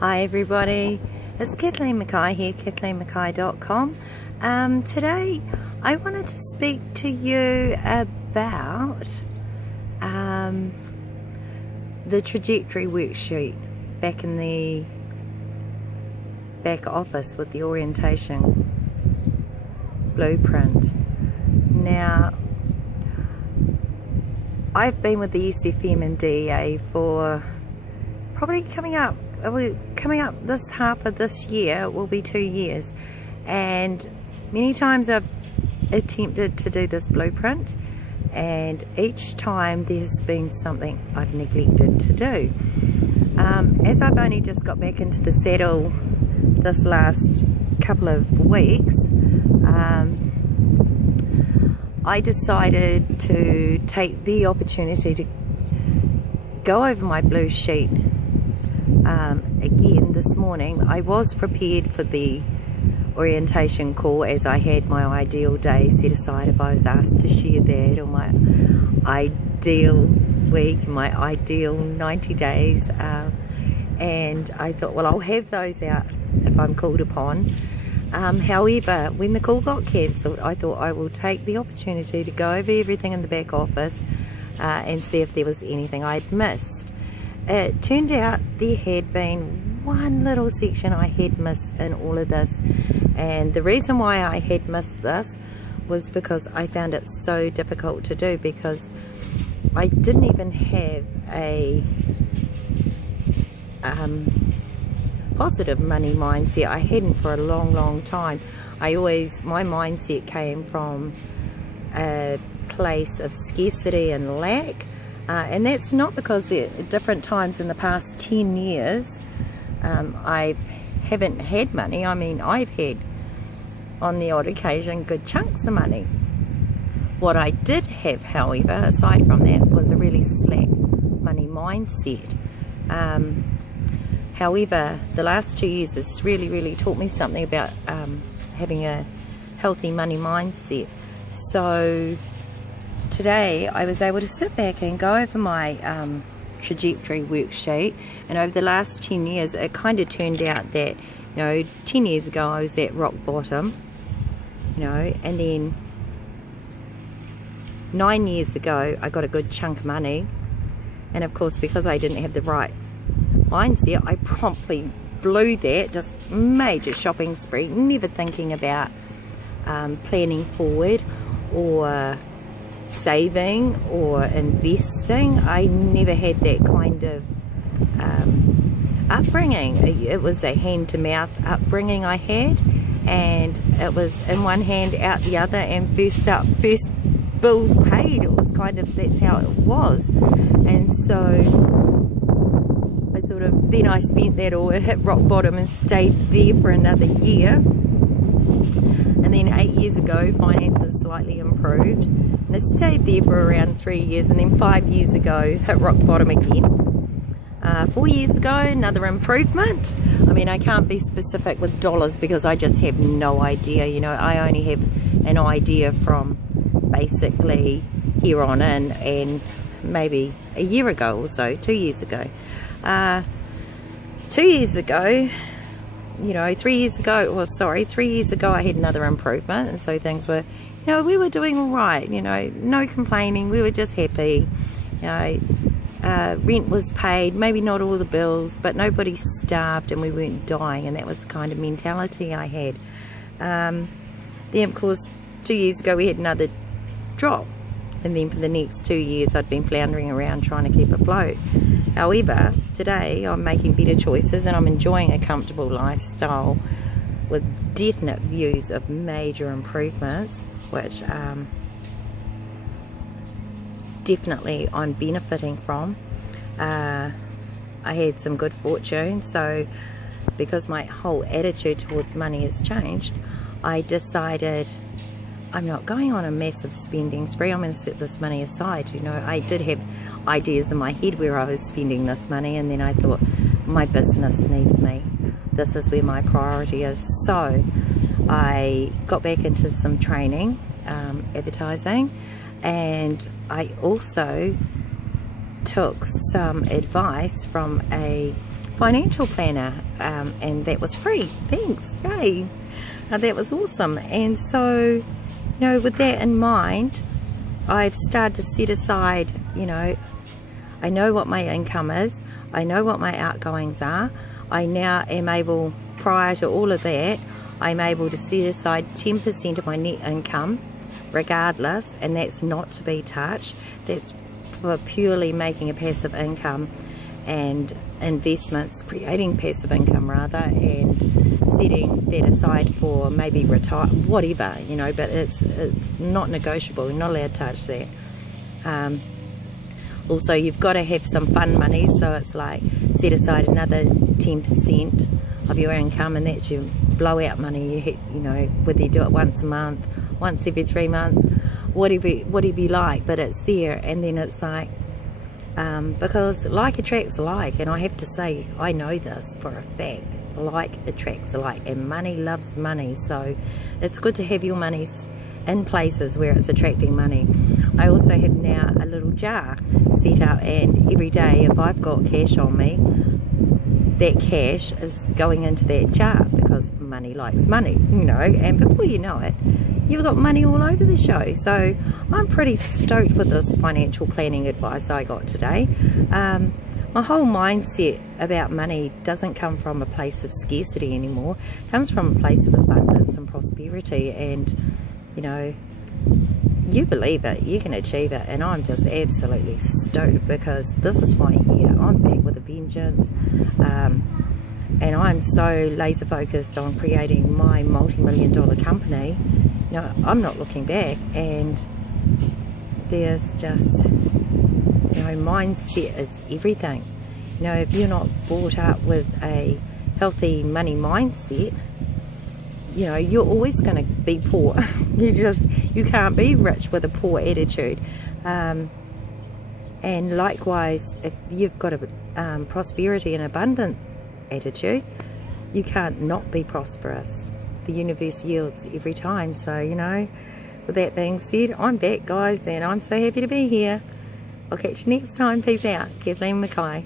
Hi everybody, it's Kathleen Mackay here, KathleenMackay.com. Today I wanted to speak to you about the trajectory worksheet back in the back office with the orientation blueprint. Now, I've been with the SFM and DEA for probably coming up this half of this year will be 2 years, and many times I've attempted to do this blueprint, and each time there's been something I've neglected to do. As I've only just got back into the saddle this last couple of weeks, I decided to take the opportunity to go over my blue sheet again this morning. I was prepared for the orientation call, as I had my ideal day set aside if I was asked to share that, or my ideal week, my ideal 90 days, and I thought, well, I'll have those out if I'm called upon. However, when the call got cancelled, I thought I will take the opportunity to go over everything in the back office and see if there was anything I'd missed. It turned out there had been one little section I had missed in all of this, and the reason why I had missed this was because I found it so difficult to do, because I didn't even have a positive money mindset. I hadn't for a long time. My mindset came from a place of scarcity and lack, and that's not because at different times in the past 10 years I haven't had money. I mean, I've had on the odd occasion good chunks of money. What I did have, however, aside from that, was a really slack money mindset. However, the last 2 years has really taught me something about having a healthy money mindset. So today I was able to sit back and go over my trajectory worksheet, and over the last 10 years it kind of turned out that, 10 years ago I was at rock bottom, and then 9 years ago I got a good chunk of money, and of course, because I didn't have the right mindset, I promptly blew that, just major shopping spree, never thinking about planning forward or saving or investing. I never had that kind of upbringing. It was a hand-to-mouth upbringing I had, and it was in one hand out the other, and first bills paid. It was kind of, that's how it was. And so then I spent that all, hit rock bottom and stayed there for another year. And then 8 years ago, finances slightly improved, and I stayed there for around 3 years. And then 5 years ago, hit rock bottom again. 4 years ago, another improvement. I mean, I can't be specific with dollars because I just have no idea. I only have an idea from basically here on in, and maybe a year ago or so, 2 years ago. 2 years ago, 3 years ago, well, sorry, 3 years ago I had another improvement, and so things were, we were doing all right, no complaining, we were just happy. Rent was paid, maybe not all the bills, but nobody starved and we weren't dying, and that was the kind of mentality I had. Then of course 2 years ago we had another drop, and then for the next 2 years I'd been floundering around trying to keep afloat. However, today I'm making better choices, and I'm enjoying a comfortable lifestyle with definite views of major improvements, which definitely I'm benefiting from. I had some good fortune, so because my whole attitude towards money has changed, I decided I'm not going on a massive spending spree. I'm going to set this money aside. I did have ideas in my head where I was spending this money, and then I thought, my business needs me. This is where my priority is. So I got back into some training, advertising, and I also took some advice from a financial planner, and that was free. Thanks, yay. That was awesome. And so, you know, with that in mind, I've started to set aside, you know, I know what my income is, I know what my outgoings are. I now am able, prior to all of that, I'm able to set aside 10% of my net income regardless, and that's not to be touched. That's for purely making a passive income and investments, creating passive income rather, and setting that aside for maybe retire, whatever, you know, but it's not negotiable. You're not allowed to touch that. Also, you've got to have some fun money, so it's like set aside another 10% of your income, and that's your blowout money. You know, whether you do it once a month, once every 3 months, whatever you like, but it's there. And then it's like, because like attracts like, and I have to say, I know this for a fact. Like attracts like, and money loves money, so it's good to have your money in places where it's attracting money. I also have now a little jar set up, and every day if I've got cash on me, that cash is going into that jar, because money likes money, you know, and before you know it, you've got money all over the show. So I'm pretty stoked with this financial planning advice I got today. My whole mindset about money doesn't come from a place of scarcity anymore. It comes from a place of abundance and prosperity, and you know, you believe it, you can achieve it, and I'm just absolutely stoked because this is my year. I'm back with a vengeance, and I'm so laser focused on creating my multi-million-dollar company. You know, I'm not looking back, and there's just, you know, mindset is everything. You know, if you're not brought up with a healthy money mindset, you know, you're always going to be poor. You can't be rich with a poor attitude. And likewise, if you've got a prosperity and abundant attitude, you can't not be prosperous. The universe yields every time. So, you know, with that being said, I'm back, guys, and I'm so happy to be here. I'll catch you next time. Peace out. Kathleen Mackay.